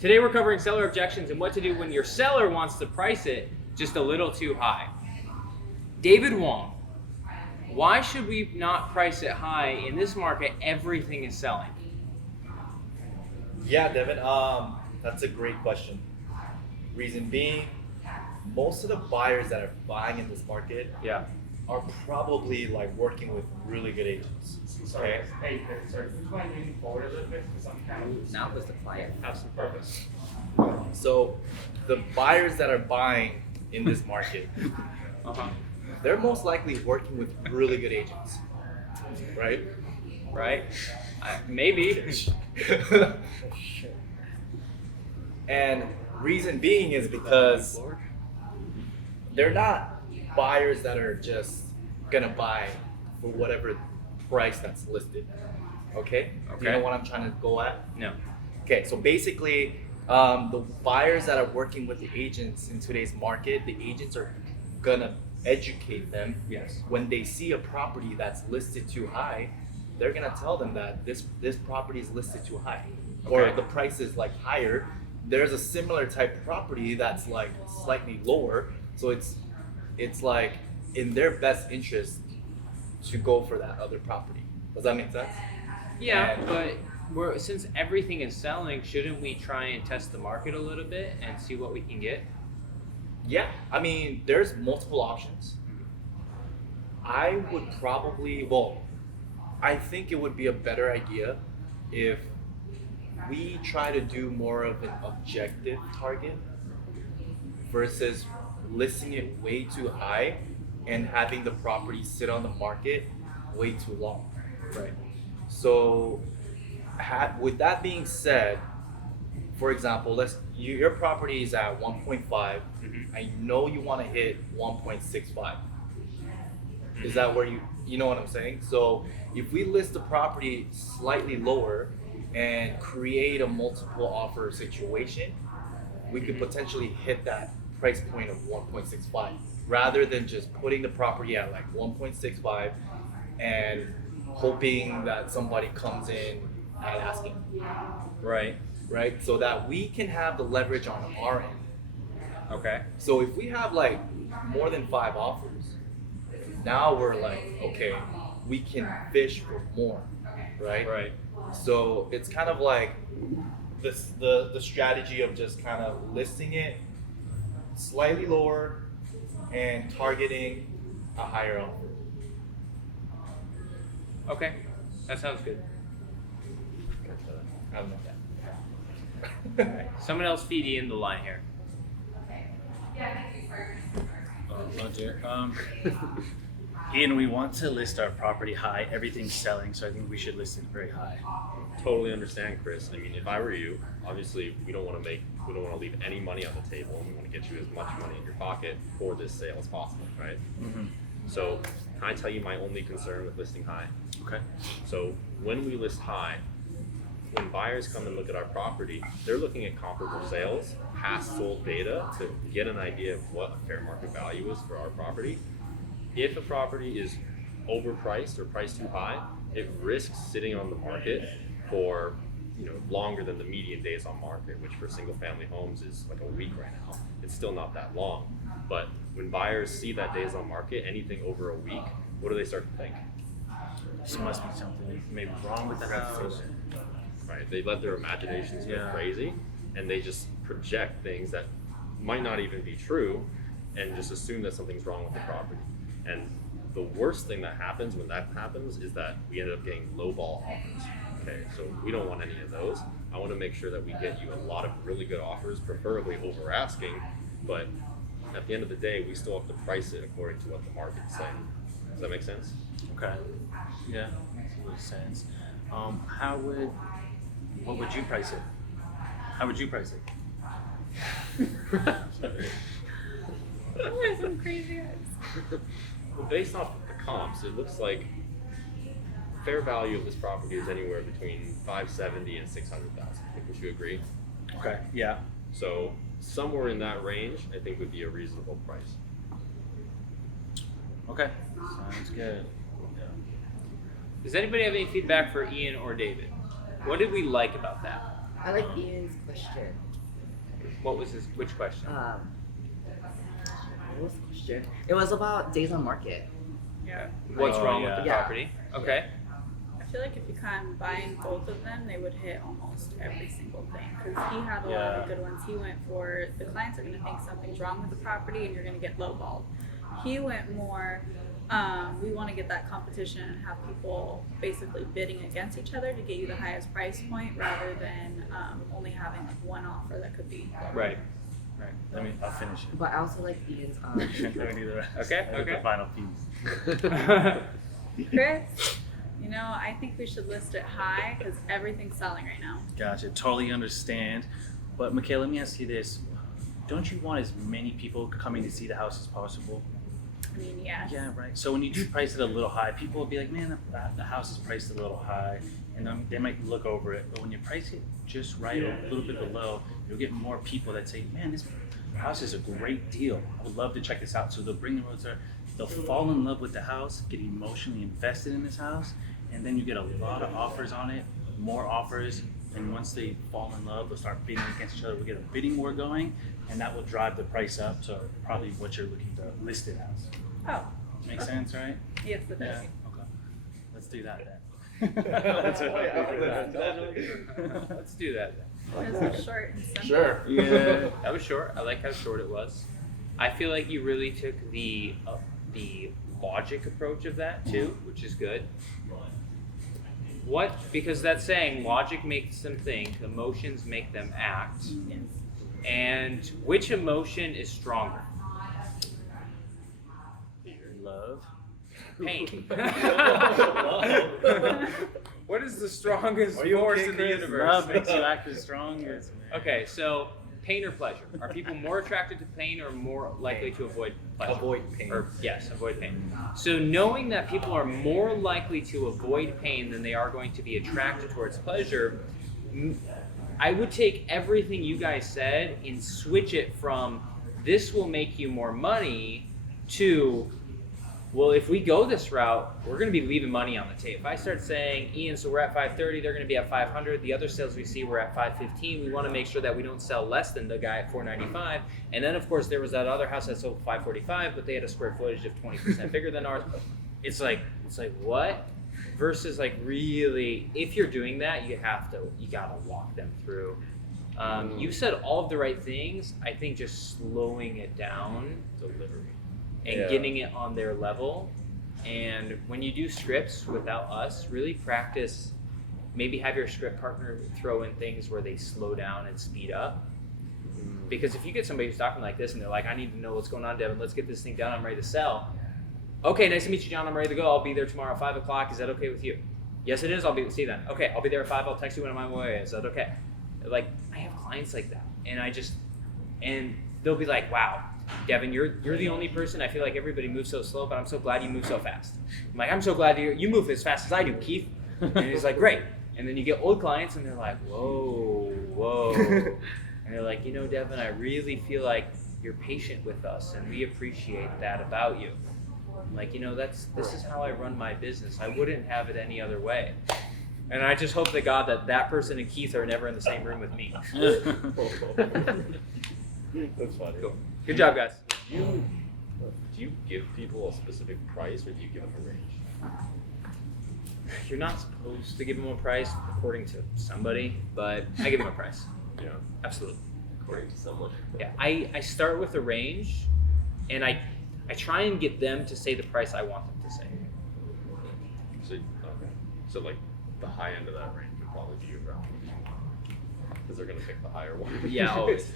Today we're covering seller objections and what to do when your seller wants to price it just a little too high. David Wong, why should we not price it high? In this market, everything is selling. Yeah, Devin, that's a great question. Reason being, most of the buyers that are buying in this market Yeah. are probably like working with really good agents. Sorry, Okay? hey, sorry, would you mind moving forward a little bit? Because I'm kind of Now was the client. have some purpose. So the buyers that are buying in this market, Uh-huh. they're most likely working with really good agents, right? Right? Maybe. And reason being is because they're not buyers that are just gonna buy for whatever price that's listed. Okay? Do you know Okay. what I'm trying to go at? No. Okay, so basically, the buyers that are working with the agents in today's market, the agents are gonna educate them. Yes. When they see a property that's listed too high, they're gonna tell them that this property is listed too high, or Okay. the price is like higher. There's a similar type property that's like slightly lower, so it's like in their best interest to go for that other property. Does that make sense? Yeah, And- but since everything is selling, shouldn't we try and test the market a little bit and see what we can get? Yeah, I mean, there's multiple options. I would probably, well, I think it would be a better idea if we try to do more of an objective target versus listing it way too high and having the property sit on the market way too long. Right. So, with that being said, for example, your property is at 1.5. Mhm. I know you want to hit 1.65. Is that where you know what I'm saying? So if we list the property slightly lower and create a multiple offer situation, we could potentially hit that price point of 1.65 rather than just putting the property at like 1.65 and hoping that somebody comes in at asking, Right. right? So that we can have the leverage on our end. Okay. So if we have like more than 5 offers, now we're like, okay, we can fish for more, right? Right. So it's kind of like the strategy of just kind of listing it slightly lower and targeting a higher offer. Okay. That sounds good. I don't know. Someone else feed Ian the line here. Oh dear. Ian, we want to list our property high. Everything's selling, so I think we should list it very high. Totally understand, Chris. I mean, if I were you, obviously we don't want to leave any money on the table, and we want to get you as much money in your pocket for this sale as possible, right? Mm-hmm. So, can I tell you my only concern with listing high? Okay. So, when we list high, when buyers come and look at our property, they're looking at comparable sales, past sold data to get an idea of what a fair market value is for our property. If a property is overpriced or priced too high, it risks sitting on the market for longer than the median days on market, which for single family homes is like a week right now. It's still not that long. But when buyers see that days on market, anything over a week, what do they start to think? This must be something maybe wrong with the house. Right? They let their imaginations go Yeah. crazy, and they just project things that might not even be true, and just assume that something's wrong with the property. And the worst thing that happens when that happens is that we end up getting lowball offers. Okay, so we don't want any of those. I want to make sure that we get you a lot of really good offers, preferably over asking, but at the end of the day, we still have to price it according to what the market's saying. Does that make sense? Okay. Yeah, makes a little sense. What would you price it? How would you price it? We're some crazy guys. Well, based off the comps, it looks like fair value of this property is anywhere between $570,000 and $600,000. I think we should agree. Okay. Yeah. So somewhere in that range, I think would be a reasonable price. Okay. Sounds good. Does anybody have any feedback for Ian or David? What did we like about that? I like Ian's question. What was this? Which question? What was the question? It was about days on market. Yeah. What's Oh, wrong yeah. with the Yeah. property? Okay. I feel like if you combine both of them, they would hit almost every single thing. Because he had a lot Yeah. of good ones. He went for the clients are going to think something's wrong with the property and you're going to get lowballed. He went more, we want to get that competition and have people basically bidding against each other to get you the highest price point rather than only having like one offer that could be lower. Right. I'll finish it. But I also like Ian's. Let me do the rest. Okay, I did okay. The final piece. Chris, you know, I think we should list it high because everything's selling right now. Gotcha. Totally understand. But Michaela, let me ask you this: don't you want as many people coming to see the house as possible? I mean, yes. Yeah, right. So when you do price it a little high, people will be like, "Man, the house is priced a little high," and they might look over it. But when you price it just right, or a little bit below, you'll get more people that say, "Man, this house is a great deal. I would love to check this out." So they'll bring the realtor. They'll fall in love with the house, get emotionally invested in this house, and then you get a lot of offers on it, more offers. And once they fall in love, they'll start bidding against each other. We get a bidding war going, and that will drive the price up to probably what you're looking to list it as. Oh, Make sense, right? yes, it does. Yeah. Okay. Let's do that then. Let's Let's do that then. It was short and simple. Sure. Yeah. That was short. I like how short it was. I feel like you really took the logic approach of that too, which is good. What? Because that's saying logic makes them think, emotions make them act, Yes. and which emotion is stronger? Love. Pain. What is the strongest Are you force okay, in the Chris? universe? Love makes you act as strong as man. Okay, so pain or pleasure? Are people more attracted to pain or more likely to avoid pleasure? Avoid pain. Or yes, avoid pain. So knowing that people are more likely to avoid pain than they are going to be attracted towards pleasure, I would take everything you guys said and switch it from this will make you more money to, well, if we go this route, we're going to be leaving money on the table. If I start saying, Ian, so we're at 530, they're going to be at 500. The other sales we see, we're at 515. We want to make sure that we don't sell less than the guy at 495. And then, of course, there was that other house that sold 545, but they had a square footage of 20% bigger than ours. It's like what? Versus like really, if you're doing that, you gotta walk them through. You said all of the right things. I think just slowing it down, Delivery. and getting it on their level. And when you do scripts without us, really practice. Maybe have your script partner throw in things where they slow down and speed up. Because if you get somebody who's talking like this and they're like, I need to know what's going on, Devin, let's get this thing done, I'm ready to sell. Okay, nice to meet you, John, I'm ready to go. I'll be there tomorrow at 5 o'clock. Is that okay with you? Yes, it is. See you then. Okay, I'll be there at 5. I'll text you when I'm on my way. Is that okay? Like, I have clients like that. And they'll be like, wow, Devin, you're the only person. I feel like everybody moves so slow, but I'm so glad you move so fast. I'm like, I'm so glad you move as fast as I do, Keith. And he's like, great. And then you get old clients and they're like, whoa. And they're like, Devin, I really feel like you're patient with us and we appreciate that about you. I'm like, this is how I run my business. I wouldn't have it any other way. And I just hope to God that person and Keith are never in the same room with me. That's funny. Cool. Good job, guys. Do you give people a specific price or do you give them a range? You're not supposed to give them a price according to somebody, but I give them a price. Yeah. Absolutely. According to someone. Yeah. I start with a range, and I try and get them to say the price I want them to say. So like the high end of that range would probably be your round. Because they're gonna pick the higher one. Yeah, always.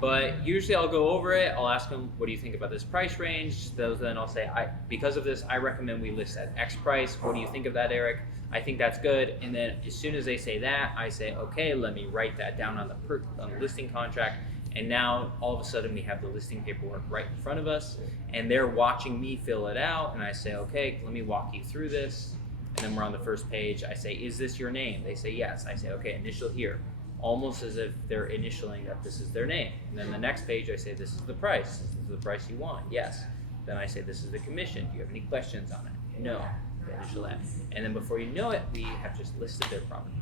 But usually I'll go over it. I'll ask them, what do you think about this price range? Then I'll say, because of this, I recommend we list at X price. What do you think of that, Eric? I think that's good. And then as soon as they say that, I say, okay, let me write that down on the listing contract. And now all of a sudden we have the listing paperwork right in front of us and they're watching me fill it out. And I say, okay, let me walk you through this. And then we're on the first page. I say, is this your name? They say, yes. I say, okay, initial here. Almost as if they're initialing that this is their name. And then the next page, I say, this is the price. This is the price you want. Yes. Then I say, this is the commission. Do you have any questions on it? No. They initial that. And then before you know it, we have just listed their property.